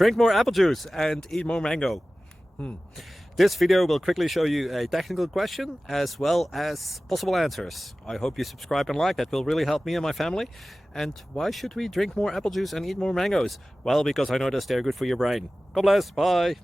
Drink more apple juice and eat more mango. This video will quickly show you a technical question as well as possible answers. I hope you subscribe and like, that will really help me and my family. And why should we drink more apple juice and eat more mangoes? Well, because I noticed they're good for your brain. God bless, bye!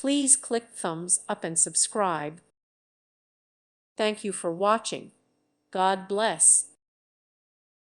Please click thumbs up and subscribe. Thank you for watching. God bless.